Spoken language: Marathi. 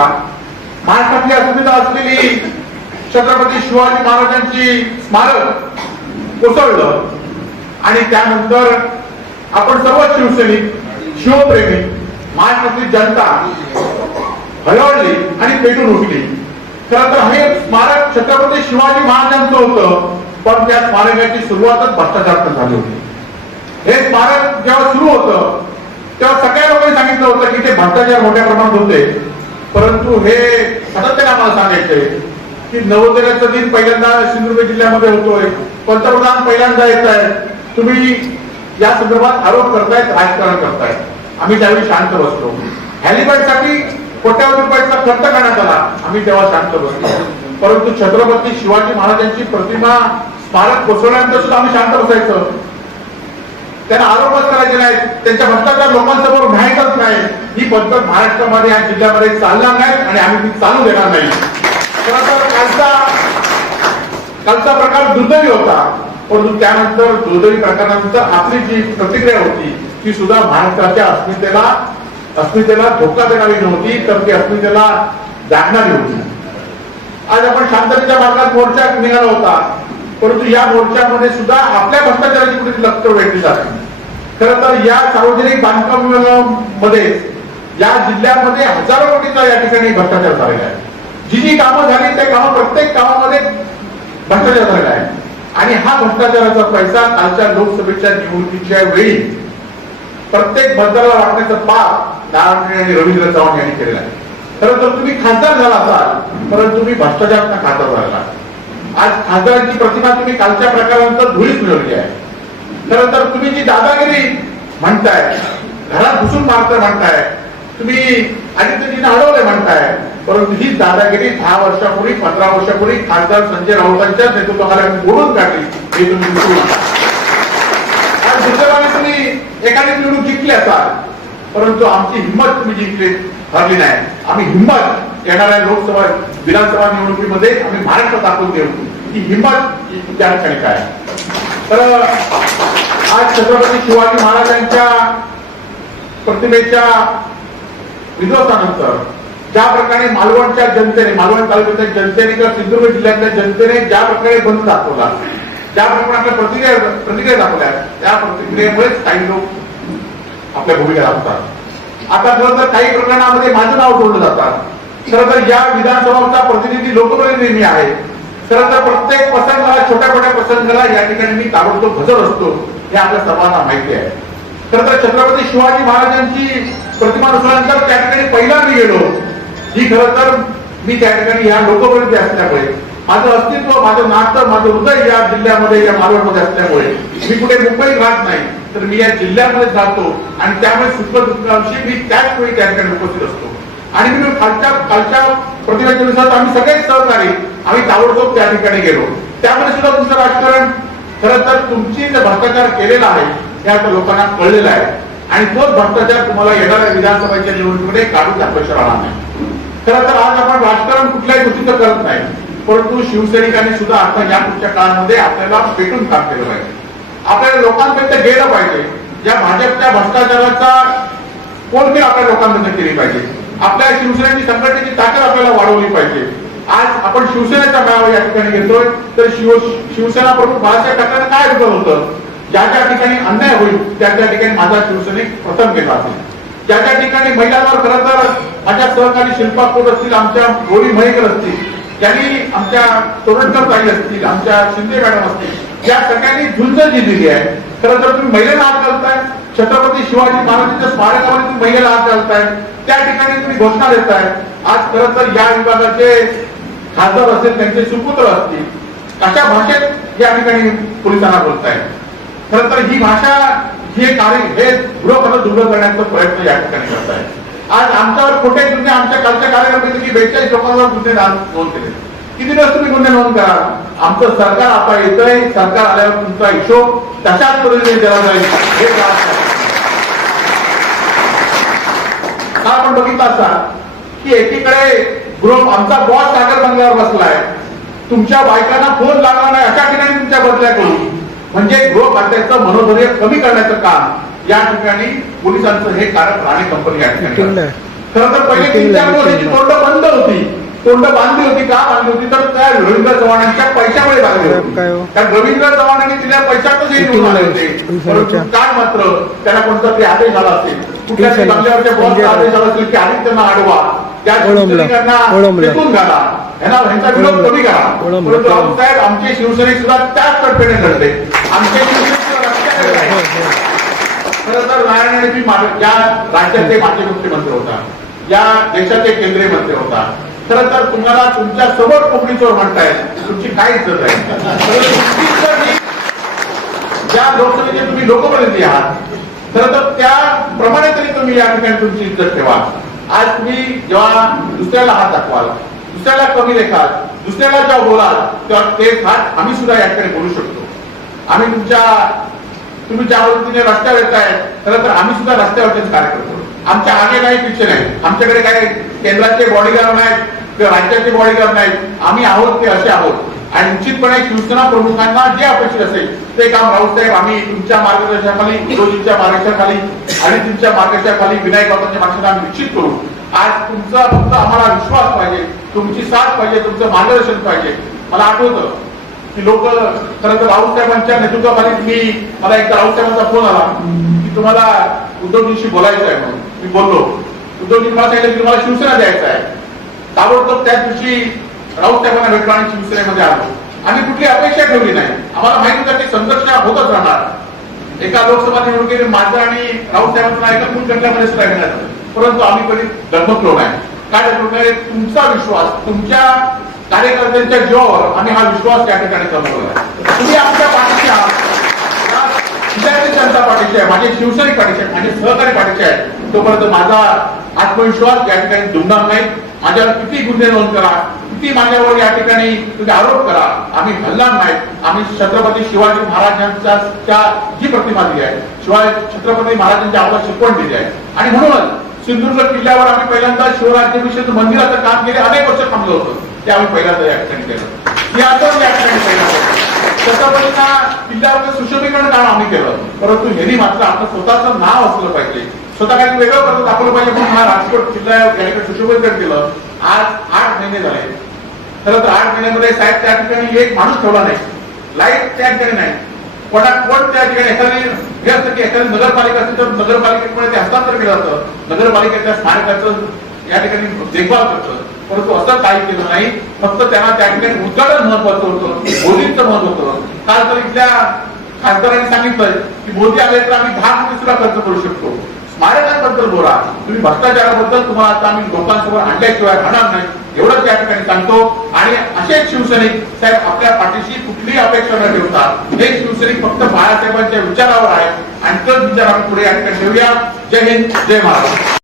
का? महाराष्ट्रातली अस्मिता असलेली छत्रपती शिवाजी महाराजांची स्मारक कोसळलं. आणि त्यानंतर आपण सर्व शिवसैनिक शिवप्रेमी महाराष्ट्रातली जनता हळहळली आणि पेटून उठली. खर तर हे स्मारक छत्रपती शिवाजी महाराजांचं होतं पण त्या स्मारकाची सुरुवातच भ्रष्टाचारात झाली होती. हे स्मारक जेव्हा सुरू होतं तेव्हा सगळ्या लोकांनी सांगितलं होतं की ते भ्रष्टाचार मोठ्या प्रमाणात होते. परंतु हे सातत्याने आम्हाला सांगायचंय की नवोदयाचा दिन पहिल्यांदा सिंधुदुर्ग जिल्ह्यामध्ये होतोय. पंतप्रधान पहिल्यांदा येत आहेत. तुम्ही या संदर्भात आरोप करतायत राजकारण करतायत. आम्ही त्यावेळी शांत बसलो. हॅलिपॅडसाठी कोट्यावधी रुपयाचा खर्च करण्यात आला. आम्ही तेव्हा शांत बसलो. परंतु छत्रपती शिवाजी महाराजांची प्रतिमा स्मारक कोसळल्यानंतर सुद्धा आम्ही शांत बसायचं. त्यांना आरोपच करायचे नाही त्यांच्या भ्रष्टाचार लोकांसमोर न्यायच नाही. ही पद्धत महाराष्ट्रामध्ये या जिल्ह्यामध्ये चालणार नाही आणि आम्ही ती चालू देणार नाही. खरं तर कालचा कालचा प्रकार दुर्दैवी होता. परंतु त्यानंतर दुर्दैवी प्रकारानंतर आपली जी प्रतिक्रिया होती ती सुद्धा महाराष्ट्राच्या अस्मितेला अस्मितेला धोका देणारी नव्हती तर ती अस्मितेला जागणारी होती. आज आपण शांततेच्या भागात मोर्चा निघाला होता. परंतु या मोर्चामध्ये सुद्धा आपल्या भ्रष्टाचाराची कुठे लक्ष वेधली जाते. खर तर या सार्वजनिक बांधकाममध्ये या जिल्ह्यामध्ये हजारो कोटीचा या ठिकाणी भ्रष्टाचार झालेला आहे. जी जी कामं झाली त्या कामं प्रत्येक कामामध्ये भ्रष्टाचार झालेला आहे. आणि हा भ्रष्टाचाराचा पैसा कालच्या लोकसभेच्या निवडणुकीच्या वेळी प्रत्येक मतदाराला वाटण्याचं पाप नारायण आणि रवींद्र चव्हाण यांनी केलेलं आहे. खरं तर तुम्ही खासदार झाला असाल परंतु तुम्ही भ्रष्टाचार खासदार झाला आज खासदारांची प्रतिमा तुम्ही कालच्या प्रकारानंतर धुळीच मिळवली आहे. खरं तर तुम्ही जी दादागिरी म्हणताय घरात घुसून मारताय म्हणताय तुम्ही आणि आदित्यजींना अडवलंय म्हणताय परंतु ही दादागिरी दहा वर्षापूर्वी पंधरा वर्षापूर्वी खासदार संजय राऊतांच्या नेतृत्वाला बोलून काढली हे तुम्ही विसरू तुम्ही एखादी निवडणूक जिंकली असाल परंतु आमची हिंमत तुम्ही जिंकली हरली नाही. आम्ही हिंमत येणाऱ्या लोकसभा विधानसभा निवडणुकीमध्ये आम्ही महाराष्ट्र दाखवून देऊ. ही हिंमत त्या ठिकाणी काय? तर आज छत्रपती शिवाजी महाराजांच्या प्रतिमेच्या विध्वसानंतर ज्या प्रकारे मालवणच्या जनतेने मालवण तालुक्याच्या जनतेने किंवा सिंधुदुर्ग जिल्ह्यातल्या जनतेने ज्या प्रकारे बंद दाखवला ज्या प्रकारे आपल्या प्रतिक्रिया प्रतिक्रिया दाखवल्या त्या प्रतिक्रियेमुळेच काही लोक आपल्या भूमिका दाखवतात आता खरं तर काही प्रकरणामध्ये माझं नाव जोडलं जातात खरं तर या विधानसभाचा प्रतिनिधी लोकप्रतिनिधी आहे. खरं तर प्रत्येक प्रसंगाला छोट्या छोट्या प्रसंगाला या ठिकाणी मी ताबडतोब हजर असतो. हे आपल्या सर्वांना माहिती आहे. खरं तर छत्रपती शिवाजी महाराजांची प्रतिमा नसल्यानंतर त्या ठिकाणी पहिला मी गेलो. ही खरं तर मी त्या ठिकाणी या लोकप्रतिनिधी असल्यामुळे माझं अस्तित्व माझं नातं माझं हृदय या जिल्ह्यामध्ये या मालवणमध्ये असल्यामुळे मी कुठे मुंबईत राहत नाही. तर मी या जिल्ह्यामध्ये राहतो आणि त्यामुळे सुख दुःखाविषयी मी त्याच वेळी त्या ठिकाणी उपस्थित असतो. आणि मी खालच्या कालच्या प्रतिमेच्या दिवसात आम्ही सगळेच सहकारी आम्ही ताबडतोब त्या ठिकाणी गेलो. त्यामध्ये सुद्धा खरं तर तुमची जे भ्रष्टाचार केलेला आहे हे आता लोकांना कळलेला आहे. आणि तोच भ्रष्टाचार तुम्हाला येणाऱ्या विधानसभेच्या निवडणुकीमध्ये काढून दाखवायचं राहणार नाही. खरं तर आज आपण राजकारण कुठल्याही गोष्टीचं करत नाही परंतु शिवसैनिकांनी सुद्धा आता या पुढच्या काळामध्ये आपल्याला पेटून काम केलं पाहिजे. आपल्याला लोकांपर्यंत गेलं पाहिजे. या भाजपच्या भ्रष्टाचाराचा कोणती आपल्या लोकांपर्यंत केली पाहिजे. आपल्या शिवसेनेची संघटनेची ताकद आपल्याला वाढवली पाहिजे. आज आपण शिवसेनेचा मेळावा या ठिकाणी घेतोय. तर शिव शिवसेना प्रमुख बाळासाहेब ठाकरे काय विचार होतं? ज्या ज्या ठिकाणी अन्याय होईल त्या त्या ठिकाणी माझा शिवसैनिक प्रथम घेत असेल. ज्या ज्या ठिकाणी महिलांवर खरं तर माझ्या सहकारी शिल्पा कोट असतील आमच्या गोरी मयेकर असतील त्यांनी आमच्या तोरणकर ताई असतील आमच्या शिंदे मॅडम असतील या सगळ्यांनी झुंज दिलेली आहे. खरं तर तुम्ही महिलेला हात घालताय. छत्रपती शिवाजी महाराजांच्या स्मारकावर तुम्ही महिलेला हात घालताय. त्या ठिकाणी तुम्ही घोषणा देताय. आज खरं तर या विभागाचे खासदार असेल त्यांचे सुपुत्र असतील अशा भाषेत या ठिकाणी पोलिसांना बोलतायत खरं तर ही भाषा हे कार्य हे दृढ खरं करण्याचा प्रयत्न या ठिकाणी करतायत आज आमच्यावर खोटे गुन्हे आमच्या कालच्या कार्यक्रमापैकी बेचाळीस लोकांवर गुन्हे नोंद केले. किती दिवस तुम्ही गुन्हे नोंद करा? आमचं सरकार आता येतंय सरकार आल्यावर तुमचा हिशोब तशाच पद्धतीने दिला जाईल हे का आपण बघितलं असा की एकीकडे ग्रुप आमचा बॉस सागर बंगल्यावर बसलाय. तुमच्या बायकांना फोन लागला नाही अशा ठिकाणी तुमच्या बदल्या करू. म्हणजे गृह खात्याचं मनोधैर्य कमी करण्याचं काम. या ठिकाणी पोलिसांचं हे कारण राणे कंपनी या ठिकाणी. खरं तर पहिले तीन चार दिवस याची तोंड बंद तोंड बांधली होती का? बांधली होती. तर त्या रवींद्र चव्हाणांच्या पैशामुळे बांधली होती. काय हो? कारण रवींद्र चव्हाणांनी दिल्या पैशातच हे निवडून आले होते. परंतु काय मात्र त्यांना कोणता तरी आदेश आला असेल. कुठल्या बंगल्यावरच्या बॉसचा आदेश आला असेल की आधी त्यांना अडवा त्या विरोध कमी करा. परंतु राऊत साहेब आमचे शिवसैनिक सुद्धा त्याच तडफेने लढले. आमचे सुद्धा रस्त्याकडे राहिले. खरं तर नारायण या राज्याचे माजी मुख्यमंत्री होता. या देशाचे केंद्रीय मंत्री होता. खरं तर तुम्हाला तुमच्यासमोर कोकणी चोर म्हणतायत तुमची काय इज्जत आहे? ही ज्या लोकसभेचे तुम्ही लोकप्रतिनिधी आहात खरं तर त्याप्रमाणे तरी तुम्ही या ठिकाणी तुमची इज्जत ठेवा. आज तुम्ही जेव्हा दुसऱ्याला हात दाखवाल दुसऱ्याला कमी लेखाल दुसऱ्याला जेव्हा बोलाल तेव्हा ते हात आम्ही सुद्धा याकडे बोलू शकतो. आम्ही तुमच्या तुम्ही ज्या पद्धतीने रस्त्यावर येत आहे खरं तर आम्ही सुद्धा रस्त्यावरतीच कार्य करतो आमच्या आगे काही पिक्चर नाही. आमच्याकडे काही केंद्राचे बॉडीगार्ड नाहीत किंवा राज्याचे बॉडीगार्ड नाहीत. आम्ही आहोत ते असे आहोत. आणि निश्चितपणे शिवसेना प्रमुखांना जे अपेक्षित असेल ते काम राऊतसाहेब आम्ही तुमच्या मार्गदर्शनाखाली उद्योजींच्या मार्गदर्शनाखाली आणि तुमच्या मार्गदर्शनाखाली विनायक बाबांच्या मार्गदर्शन आम्ही निश्चित करू. आज तुमचा फक्त आम्हाला विश्वास पाहिजे तुमची साथ पाहिजे तुमचं मार्गदर्शन पाहिजे. मला आठवतं की लोक खरं तर राऊत साहेबांच्या नेतृत्वाखाली मी मला एकदा राऊत साहेबांचा फोन आला की तुम्हाला उद्धवजींशी बोलायचं आहे म्हणून. मी बोललो उद्धवजी मला सांगितलं की तुम्हाला शिवसेना द्यायचं आहे. ताबडतोब त्या दिवशी राऊत साहेबांना भेटलो आणि शिवसेनेमध्ये आलो. आम्ही कुठली अपेक्षा ठेवली नाही. आम्हाला माहीत होतं की संघर्ष होतच राहणार. एका लोकसभा निवडणुकीने माझं आणि राऊत साहेबांचं नाव एका फुल गटल्यामध्ये सुद्धा परंतु आम्ही कधी डगमगलो नाही. काय प्रकारे तुमचा विश्वास तुमच्या कार्यकर्त्यांच्या जीवावर आम्ही हा विश्वास त्या ठिकाणी जमवला तुम्ही आमच्या पाठीच्या जनता पाठीचे आहे. माझे शिवसैनिक पाठीचे आहे. माझे सहकारी पाठीचे आहे. तोपर्यंत माझा आत्मविश्वास या ठिकाणी दुमणार नाही. माझ्यावर किती गुन्हे नोंद करा. किती माझ्यावर या ठिकाणी तुम्ही आरोप करा. आम्ही हल्ला नाही. आम्ही छत्रपती शिवाजी महाराजांच्या च्या जी प्रतिमा दिली आहे शिवाय छत्रपती महाराजांच्या आम्हाला शिकवण दिली आहे. आणि म्हणूनच सिंधुदुर्ग किल्ल्यावर आम्ही पहिल्यांदा शिवराज्याभिषेक मंदिराचं काम गेले अनेक वर्ष थांबलो होतो. ते आम्ही पहिल्यांदा या ठिकाणी केलं. या ठिकाणी पहिल्यांदा छत्रपतींना किल्ल्यावरचं सुशोभीकरण काम आम्ही केलं. परंतु ह्यांनी मात्र आपलं स्वतःचं नाव असलं पाहिजे. स्वतः काही वेगळं करत दाखवलं पाहिजे म्हणून हा राजकोट किल्ला या ठिकाणी सुशोभीकरण केलं. आज आठ महिने झाले. खरं तर आठ महिन्यामध्ये साहेब त्या ठिकाणी एक माणूस ठेवला नाही. लाइट त्या ठिकाणी नाही. कोणा कोण त्या ठिकाणी एखादी हे असतं की एखादी नगरपालिका असेल तर नगरपालिकेकडे ते हस्तांतर केलं जातं. नगरपालिकेच्या स्मारकाचं या ठिकाणी देखभाल करतं. परंतु असं काही केलं नाही. फक्त त्यांना त्या ठिकाणी उद्घाटन महत्वाचं होतं. मोदींचं महत्त्व होतं. काल तर इथल्या खासदारांनी सांगितलं की मोदी आले तर आम्ही दहा कोटी सुद्धा खर्च करू शकतो. स्मारकांबद्दल बोला. तुम्ही भ्रष्टाचाराबद्दल तुम्हाला आता आम्ही लोकांसमोर आणल्याशिवाय राहणार नाही. एवढंच या ठिकाणी सांगतो. आणि असेच शिवसैनिक साहेब आपल्या पाठीशी कुठलीही अपेक्षा न ठेवता हे शिवसैनिक फक्त बाळासाहेबांच्या विचारावर आहे आणि तोच विचार आपण पुढे या ठिकाणी ठेवूया. जय हिंद जय महाराष्ट्र.